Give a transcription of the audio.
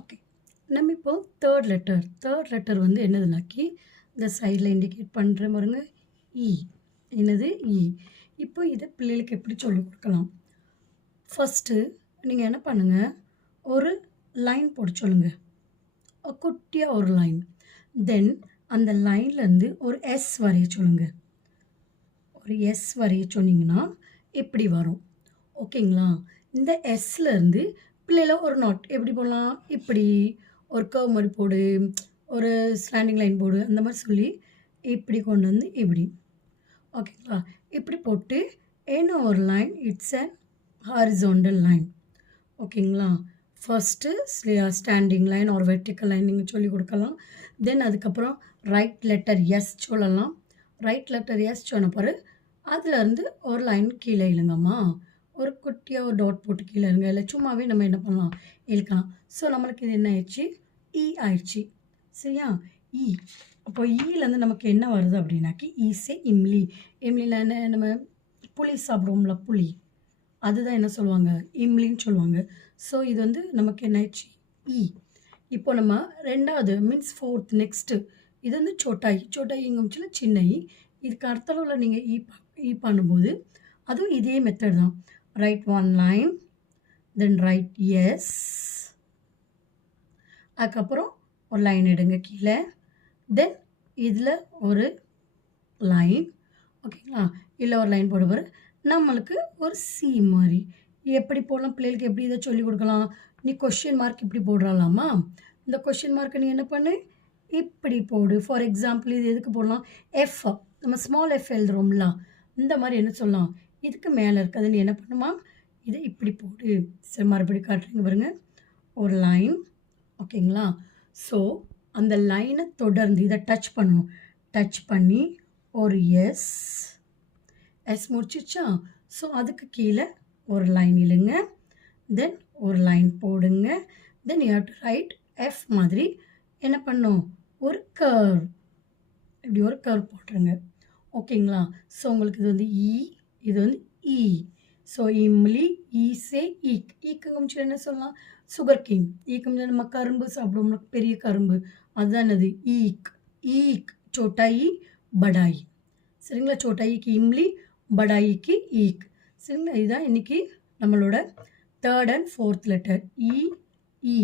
Okay. நம்ம இப்போ third letter வந்து என்னதுனாக்கி, இந்த சைடில் இண்டிகேட் பண்ணுறேன் பாருங்க. இ. என்னது? இ. இப்போ இதை பிள்ளைகளுக்கு எப்படி சொல்லிக் கொடுக்கலாம்? ஃபஸ்ட்டு நீங்கள் என்ன பண்ணுங்க, ஒரு லைன் போட சொல்லுங்க. குட்டியாக ஒரு லைன். தென் அந்த லைன்லேருந்து ஒரு எஸ் வரைய சொல்லுங்க. ஒரு எஸ் வரைய சொன்னீங்கன்னா இப்படி வரும். ஓகேங்களா? இந்த எஸ்லேருந்து பிள்ளையில் ஒரு நாட் எப்படி போடலாம்? இப்படி ஒரு கர்வ் மாதிரி போடு, ஒரு ஸ்லாண்டிங் லைன் போடு, அந்த மாதிரி சொல்லி இப்படி கொண்டு வந்து இப்படி. ஓகேங்களா? இப்படி போட்டு என்ன ஒரு line, it's a horizontal line. ஓகேங்களா? ஃபர்ஸ்ட்டு ஸ்டாண்டிங் லைன் ஒரு வெர்டிக்கல் லைன் நீங்கள் சொல்லிக் கொடுக்கலாம். தென் அதுக்கப்புறம் ரைட் லெட்டர் எஸ் சொல்லலாம். ரைட் லெட்டர் எஸ் சொன்ன பிறகு அதுலேருந்து ஒரு லைன் கீழே இழுங்கம்மா. ஒரு குட்டியாக ஒரு டாட் போட்டு கீழே இருங்க. இல்லை சும்மாவே நம்ம என்ன பண்ணலாம், இழுக்கலாம். ஸோ நம்மளுக்கு இது என்ன ஆயிடுச்சு? இ ஆயிடுச்சு. சரியா? இ. அப்போ ஈலேருந்து நமக்கு என்ன வருது அப்படின்னாக்கி ஈஸே இம்லி. இம்லியில் என்ன, நம்ம புளி சாப்பிடுவோம்ல, புளி, அதுதான் என்ன சொல்லுவாங்க? இம்லின்னு சொல்லுவாங்க. ஸோ இது வந்து நமக்கு என்ன ஆயிடுச்சு? இ. இப்போ நம்ம ரெண்டாவது மீன்ஸ் ஃபோர்த் நெக்ஸ்ட்டு இது வந்து சோட்டாயி. சோட்டாயிங்கச்சுல சின்ன இ. இதுக்கு அடுத்தளவில் நீங்கள் இ பண்ணும்போது அதுவும் இதே மெத்தட் தான். ரைட் ஒன் லைன், தென் ரைட் எஸ், அதுக்கப்புறம் ஒரு லைன் எடுங்க கீழே, தென் இதில் ஒரு லைன். ஓகேங்களா? இல்லை ஒரு லைன் போடுவார். நம்மளுக்கு ஒரு சி மாதிரி எப்படி போடலாம், பிள்ளைகளுக்கு எப்படி இதை சொல்லிக் கொடுக்கலாம்? நீ கொஷின் மார்க் இப்படி போடுறாலாமா, இந்த கொஷின் மார்க்கை நீ என்ன பண்ணு, இப்படி போடு. ஃபார் எக்ஸாம்பிள் இது எதுக்கு போடலாம்? எஃப், நம்ம ஸ்மால் எஃப் எழுதுறோம்ல, இந்த மாதிரி என்ன சொல்லலாம், இதுக்கு மேலே இருக்குது, நீ என்ன பண்ணுமா, இதை இப்படி போடு. சரி, மறுபடியும் காட்டுறீங்க பாருங்க. ஒரு லைன். ஓகேங்களா? ஸோ அந்த லைனை தொடர்ந்து இதை டச் பண்ணணும். டச் பண்ணி ஒரு எஸ் முடிச்சிச்சா? ஸோ அதுக்கு கீழே ஒரு லைன் இழுங்க, தென் ஒரு லைன் போடுங்க, then you have to right F மாதிரி என்ன பண்ணும், ஒரு கர்வ், இப்படி ஒரு கர்வ் போட்டுருங்க. ஓகேங்களா? ஸோ உங்களுக்கு இது வந்து இ, இது வந்து இ. ஸோ இம்லி, ஈசே, ஈக். ஈக்குங்க என்ன சொல்லலாம்? Sugar cane. ஈக்கு நம்ம கரும்பு சாப்பிடுவோம்ல, பெரிய கரும்பு, அதுதான் என்னது? ஈக். ஈக். சோட்டாயி, படாயி. சரிங்களா? சோட்டாயிக்கு இம்லி, படாயிக்கு ஈக். சரிங்களா? இதுதான் இன்றைக்கி நம்மளோட third and fourth letter E, E.